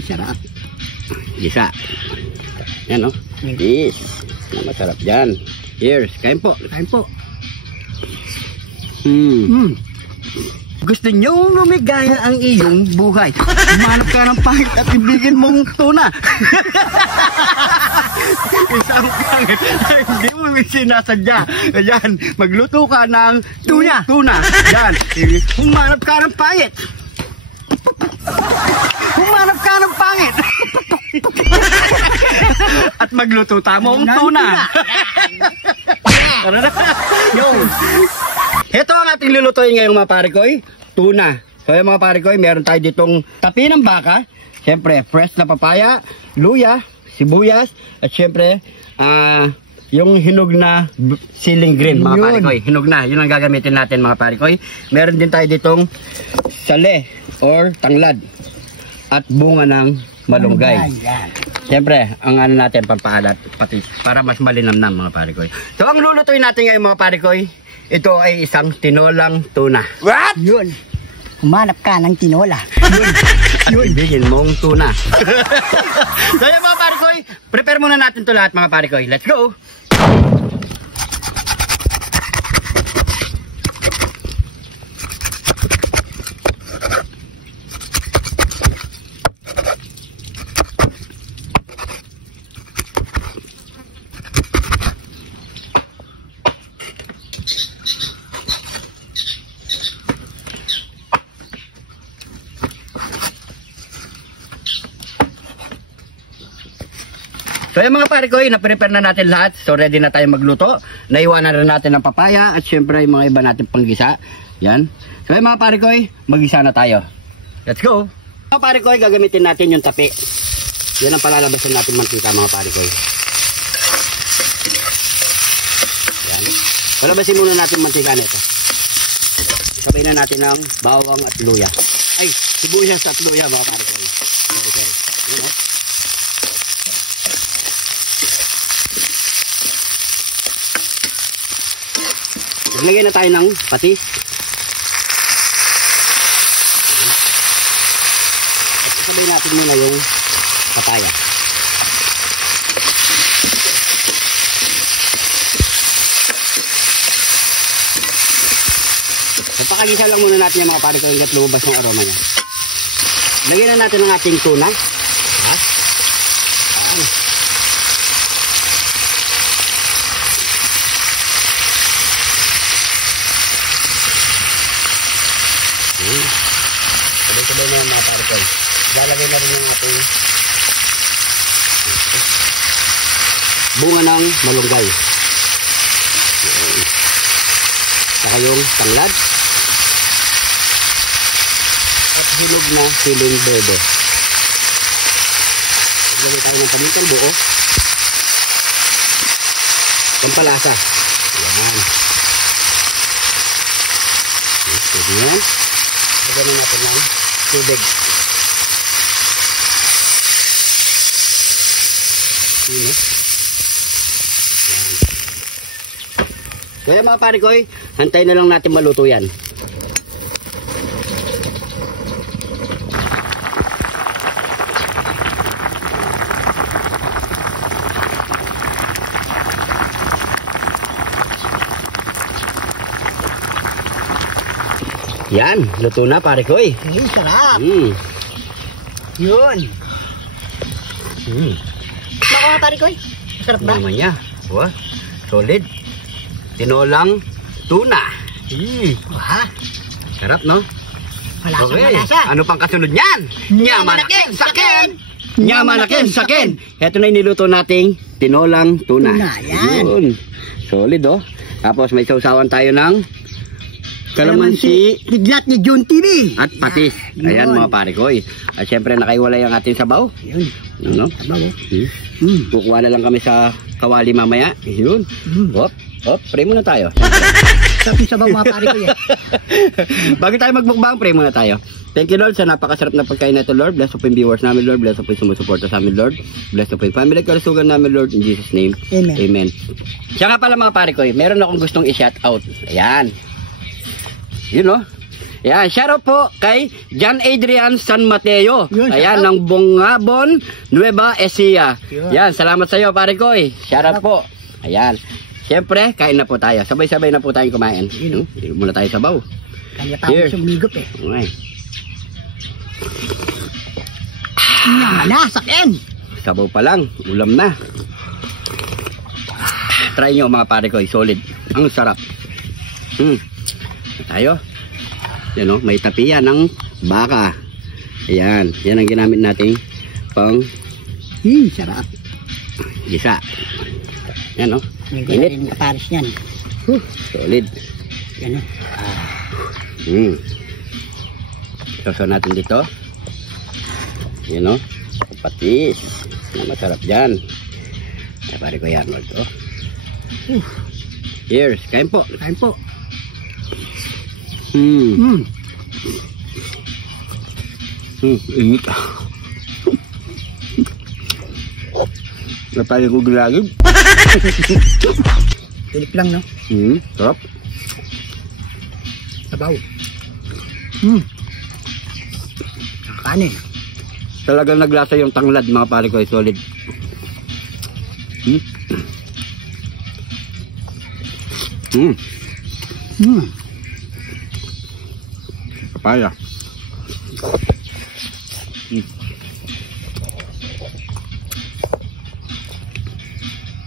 Sarap. Gisa. Yan, no? Yes. Masarap dyan. Cheers. Kain po. Kain po. Gusto nyo lumigaya ang iyong buhay? Humanap ka ng pangit at ibigin mong tuna. Isang pangit na hindi mo sinasadya. Ayan, magluto ka ng tuna. Ayan, humanap ka ng pangit. Humanap ka ng pangit. At magluto tamong tuna. Ito ang ating lulutuin ngayong mga parikoy, tuna. So yung mga parikoy, meron tayo ditong tapi ng baka, siyempre fresh na papaya, luya, sibuyas, at siyempre yung hinog na siling green mga parikoy. Hinog na, yun ang gagamitin natin mga parikoy. Meron din tayo ditong sale or tanglad at bunga ng malunggay. Siyempre, ang ano natin pampaalat pati para mas malinamnam mga parikoy. So ang lulutuin natin ngayon mga parikoy, ito ay isang tinolang tuna. What? Yun. Humanap ka ng tinola. Yun. At ibigin mong tuna. So yun mga parikoy, prepare muna natin ito lahat mga parikoy. Let's go! So yung mga parikoy, na-prepare na natin lahat. So ready na tayo magluto. Naiwanan na natin ang papaya at syempre yung mga iba natin panggisa. Yan. So yung mga parikoy, magisa na tayo. Let's go! Mga parikoy, gagamitin natin yung tapi. Yan ang palalabasan natin mantika mga parikoy. Yan. Palabasin muna natin mantika nito. Sabay na natin ng bawang at luya. Ay, sibuyas at luya mga parikoy. Sorry. Yan o. Naglagay na tayo ng patis. At sabay natin muna yung papaya. Napakagisa lang muna natin yung mga parikoy hanggat lumabas ng aroma niya. Lagyan na natin ang ating tuna. Sabay-sabay na yung mga parikoy. Lalagay na rin yung ating bunga ng malunggay. Saka yung tanglad. At hinog na siling berde. Lagay tayo ng pamintal buo. Pampalasa. Yan. Pwede yan. Lagyan natin ng tubig. Yan. Kaya mga parikoy, hantayin na lang natin maluto yan. Yan, luto na parikoy. Sarap. Yun. Baka mga parikoy. Sarap ba? Naman niya. Wah, solid. Tinolang tuna. Sarap, no? Malasa. Ano pang kasunod niyan? Nyamanakin sakin! Nyamanakin sakin! Ito na yung niluto nating tinolang tuna. Yan. Yun. Solid, oh. Tapos may sausawan tayo ng kalamansi, Kidlat ni John TV. at patis. Ayan mga parikoy. At syempre nakaiwalay ang ating sabaw. Yun. Ano? Sabaw. Kukuha na lang kami sa kawali mamaya. Yun. Pray muna tayo. Sabi sabaw mga parikoy. Bago tayo magmukbang, pray muna tayo. Thank you Lord sa napakasarap na pagkain na ito Lord. Bless po yung viewers namin Lord. Bless po yung sumusuporta sa amin Lord. Bless po yung family kalusugan namin Lord. In Jesus name. Amen. Siya nga pala mga parikoy, meron akong gustong i-shout out. Ayan. Yun, no? Yan, shoutout po kay John Adrian San Mateo. Yun, Ayan, shoutout. ng Bungabon, Nueva Ecija. Yun. Yan, salamat sa iyo, pare Koy. Shoutout po. Ayan. Siyempre, kain na po tayo. Sabay-sabay na po tayong kumain. Yun. Hindi muna tayo sabaw. Kanya tao Cheers. sumigop eh. Okay. Sakin! Sabaw pa lang, ulam na. Try nyo mga pare Koy, solid. Ang sarap. Tayo. Yan o, may tapiya ng baka. Ayan, yan ang ginamit nating pang Sarap. gisa. Yan o, Yung init. rin kaparis niyan. Solid. Yan o. Soso natin dito. Yan o, patis. Na masarap dyan. Ay, pare ko yan, Lord. Oh. Cheers, kain po. Kain po. Init. Napali ko gilagid. Tulip lang no? Sarap. Sabaw. Kanin. Talagang naglasa yung tanglad mga pare ko, solid. Papaya.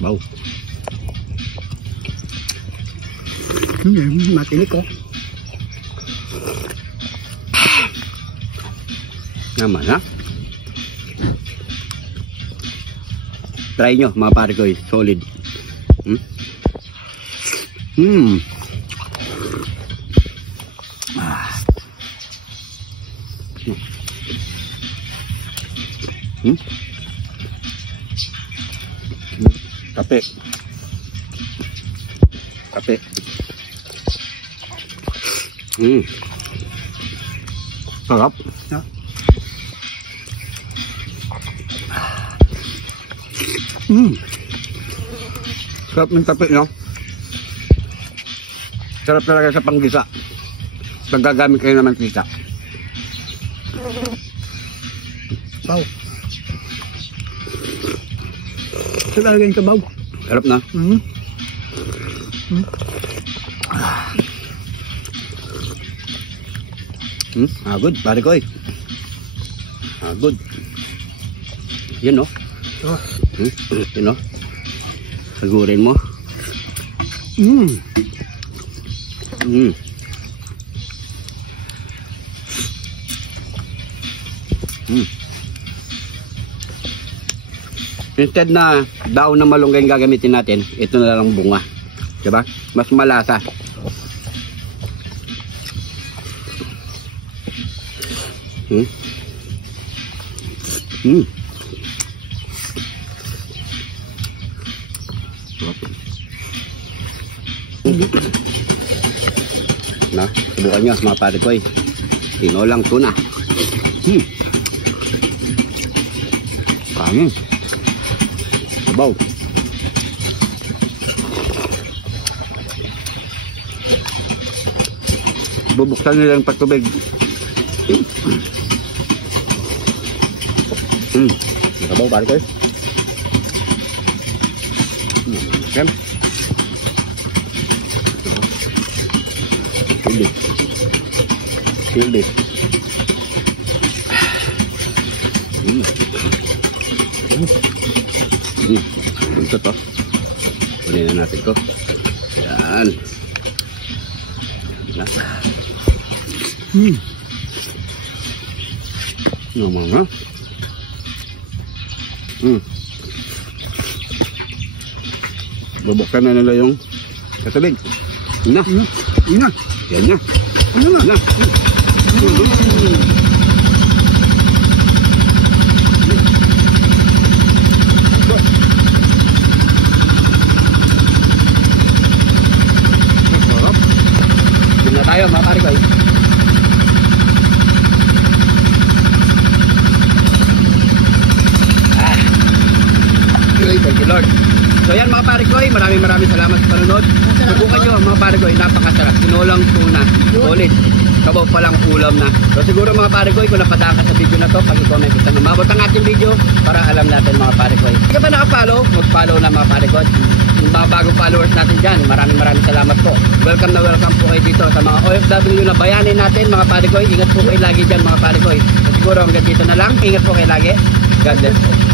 Wow. Matinik oh. Naman ha. Try nyo mga pare ko, solid. Kape. Kape. Sarap. No? Sarap ng kape, no? Sarap talaga sa panggisa. Pag gagamit kayo naman kita. Sabaw. Talaga yung sabaw. Sarap na. Good, pare ko eh. Good. Yan, no? Yan, no? Sagurin mo. Instead na daon ng malunggay yung gagamitin natin, ito na lang bunga. Diba? Mas malasa. Na, subukan nyo mga pare ko eh. Tinolang tuna. Kanin. Sabaw. Bubuksan nila yung patubig. Sabaw pare ko eh. Yan. Sildi. Ito to. Kunin na natin to. Yan. Naman ha. Bubuksan na nila yung kasabig. Yun na. Yun na. Yan na. Yun na. Yun na tayo mga pare ko. Thank you Lord. So yan mga pare ko, maraming salamat sa panonood. Subukan nyo mga pare ko, napakasarap. Tinolang tuna. Solid. sabaw pa lang ulam na. So siguro mga pare ko, kung napadaan ka sa video na to, pag-comment ito na mabot ang ating video para alam natin mga pare ko. Hindi ka ba naka-follow? Mag-follow na mga pare ko. Yung mga bagong followers natin dyan, maraming salamat po. Welcome po kayo dito sa mga OFW na bayanin natin mga pare ko. Ingat po kayo lagi dyan mga pare ko. So siguro hanggang dito na lang. Ingat po kayo lagi. God bless po.